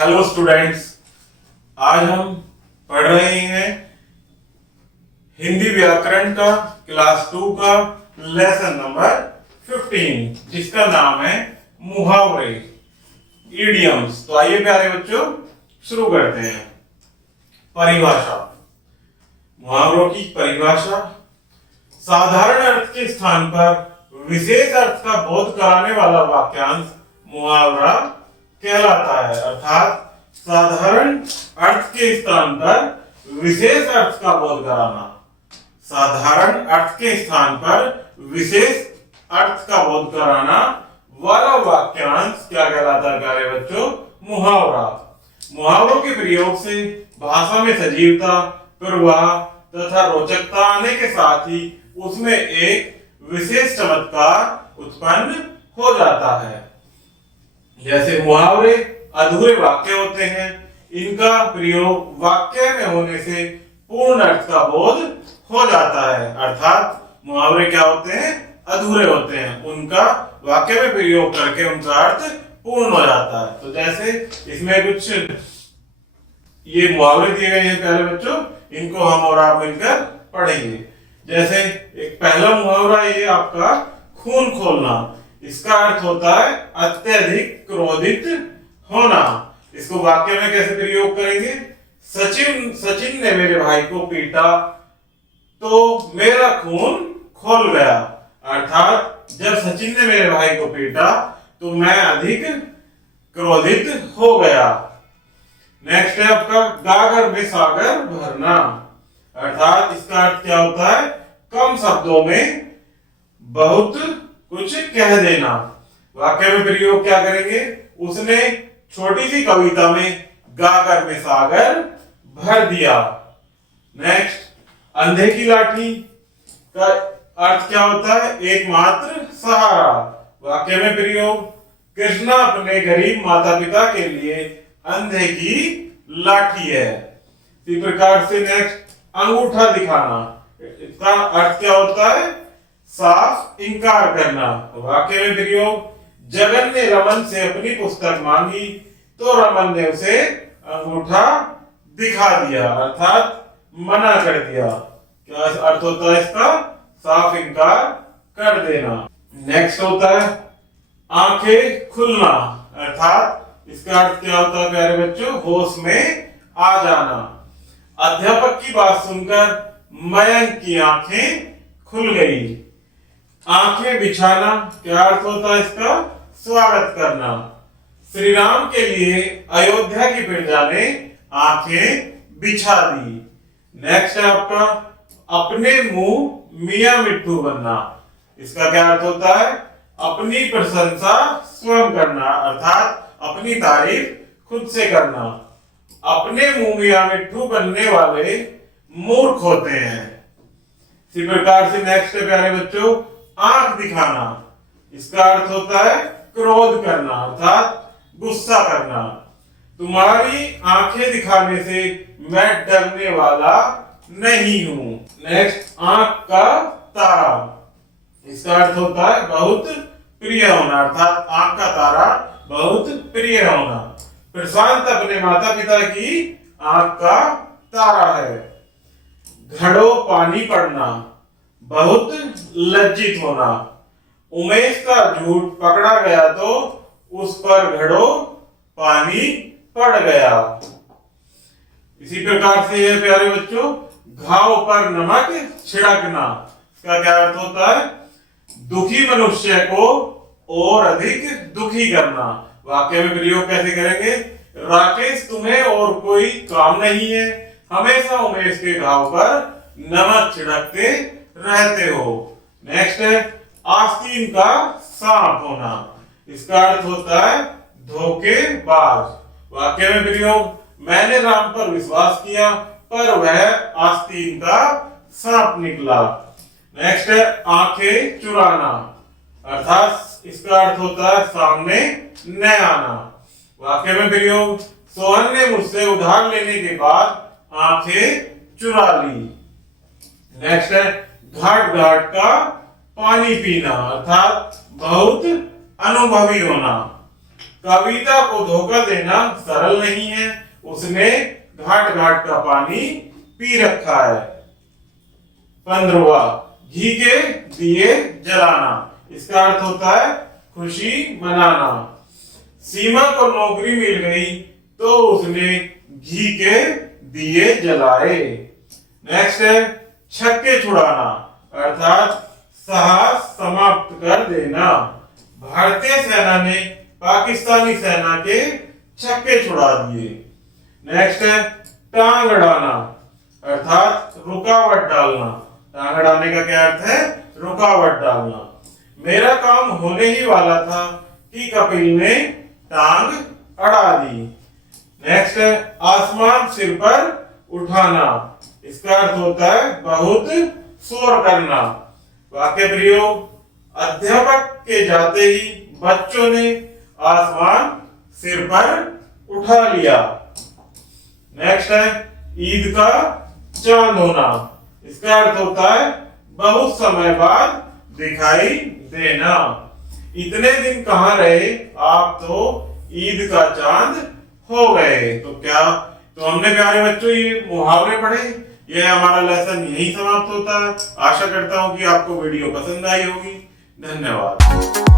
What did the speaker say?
Hello students, आज हम पढ़ रहे हैं हिंदी व्याकरण का क्लास 2 का लेसन नंबर 15 जिसका नाम है मुहावरे, इडियम्स। तो आइए प्यारे बच्चों शुरू करते हैं। परिभाषा। मुहावरों की परिभाषा साधारण अर्थ के स्थान पर विशेष अर्थ का बोध कराने वाला वाक्यांश मुहावरा कहलाता है। अर्थात साधारण अर्थ के स्थान पर विशेष अर्थ का बोध कराना। साधारण अर्थ के स्थान पर विशेष अर्थ का बोध कराना वाला वाक्यांश क्या कहलाता है प्यारे बच्चों? मुहावरा। मुहावरों के प्रयोग से भाषा में सजीवता, प्रवाह तथा रोचकता आने के साथ ही उसमें एक विशेष चमत्कार उत्पन्न हो जाता है। जैसे मुहावरे अधूरे वाक्य होते हैं, इनका प्रयोग वाक्य में होने से पूर्ण अर्थ का बोध हो जाता है। अर्थात मुहावरे क्या होते हैं? अधूरे होते हैं, उनका वाक्य में प्रयोग करके उनका अर्थ पूर्ण हो जाता है। तो जैसे इसमें कुछ ये मुहावरे दिए गए हैं प्यारे बच्चों, इनको हम और आप मिलकर पढ़ेंगे। जैसे एक पहला मुहावरा ये आपका खून खोलना। इसका अर्थ होता है अत्यधिक क्रोधित होना। इसको वाक्य में कैसे प्रयोग करेंगे? सचिन ने मेरे भाई को पीटा तो मेरा खून खोल गया। अर्थात जब सचिन ने मेरे भाई को पीटा तो मैं अधिक क्रोधित हो गया। नेक्स्ट है आपका गागर में सागर भरना। अर्थात इसका अर्थ क्या होता है? कम शब्दों में बहुत कुछ कह देना। वाक्य में प्रयोग क्या करेंगे? उसने छोटी सी कविता में गागर में सागर भर दिया। नेक्स्ट, अंधे की लाठी का अर्थ क्या होता है? एकमात्र सहारा। वाक्य में प्रयोग कृष्णा अपने गरीब माता पिता के लिए अंधे की लाठी है। इसी प्रकार से नेक्स्ट, अंगूठा दिखाना। इसका अर्थ क्या होता है? साफ इनकार करना। वाक्य में प्रयोग जगन ने रमन से अपनी पुस्तक मांगी तो रमन ने उसे अंगूठा दिखा दिया। अर्थात मना कर दिया। क्या अर्थ होता है इसका? साफ इनकार कर देना। नेक्स्ट होता है आंखें खुलना। अर्थात इसका अर्थ क्या होता है प्यारे बच्चों? होश में आ जाना। अध्यापक की बात सुनकर मयंक की आंखें खुल गई। आंखें बिछाना, क्या अर्थ होता है इसका? स्वागत करना। श्री राम के लिए अयोध्या की प्रजा ने आंखें बिछा दी। नेक्स्ट है आपका अपने मुंह मियां मिट्ठू बनना। इसका क्या अर्थ होता है? अपनी प्रशंसा स्वयं करना। अर्थात अपनी तारीफ खुद से करना। अपने मुंह मियां मिट्ठू बनने वाले मूर्ख होते हैं। इसी प्रकार से नेक्स्ट है प्यारे बच्चों आंख दिखाना। इसका अर्थ होता है क्रोध करना, अर्थात गुस्सा करना। तुम्हारी आंखें दिखाने से मैं डरने वाला नहीं हूं। नेक्स्ट, आंख का तारा। इसका अर्थ होता है बहुत प्रिय होना। अर्थात आंख का तारा बहुत प्रिय होना। प्रशांत अपने माता पिता की आंख का तारा है। घड़ों पानी पड़ना, बहुत लज्जित होना। उमेश का झूठ पकड़ा गया तो उस पर घड़ों पानी पड़ गया। इसी प्रकार से ये प्यारे बच्चों घाव पर नमक छिड़कना। इसका क्या अर्थ होता है? दुखी मनुष्य को और अधिक दुखी करना। वाक्य में प्रयोग कैसे करेंगे? राकेश तुम्हें और कोई काम नहीं है, हमेशा उमेश के घाव पर नमक छिड़कते रहते हो। नेक्स्ट है आस्तीन का सांप होना। इसका अर्थ होता है धोखेबाज। वाक्य में प्रयोग मैंने राम पर विश्वास किया पर वह आस्तीन का सांप निकला। नेक्स्ट है आंखें चुराना। अर्थात इसका अर्थ होता है सामने न आना। वाक्य में प्रयोग सोहन ने मुझसे उधार लेने के बाद आंखें चुरा ली। नेक्स्ट है घाट घाट का पानी पीना, अर्थात बहुत अनुभवी होना। कविता को धोखा देना सरल नहीं है, उसने घाट घाट का पानी पी रखा है। 15वां, घी के दिए जलाना। इसका अर्थ होता है खुशी मनाना। सीमा को नौकरी मिल गई तो उसने घी के दिए जलाए। नेक्स्ट है छक्के छुड़ाना, अर्थात साहस समाप्त कर देना। भारतीय सेना ने पाकिस्तानी सेना के छक्के छुड़ा दिए। नेक्स्ट है टांग अड़ाना, अर्थात रुकावट डालना। टांग अड़ाने का क्या अर्थ है? रुकावट डालना। मेरा काम होने ही वाला था कि कपिल ने टांग अड़ा दी। नेक्स्ट है आसमान सिर पर उठाना। इसका अर्थ होता है बहुत शोर करना। वाक्य प्रयोग, अध्यापक के जाते ही बच्चों ने आसमान सिर पर उठा लिया। नेक्स्ट है ईद का चांद होना। इसका अर्थ होता है बहुत समय बाद दिखाई देना। इतने दिन कहाँ रहे आप, तो ईद का चांद हो गए। तो हमने प्यारे बच्चों ये मुहावरे पढ़े। यह हमारा लेसन यही समाप्त होता है। आशा करता हूँ कि आपको वीडियो पसंद आई होगी। धन्यवाद।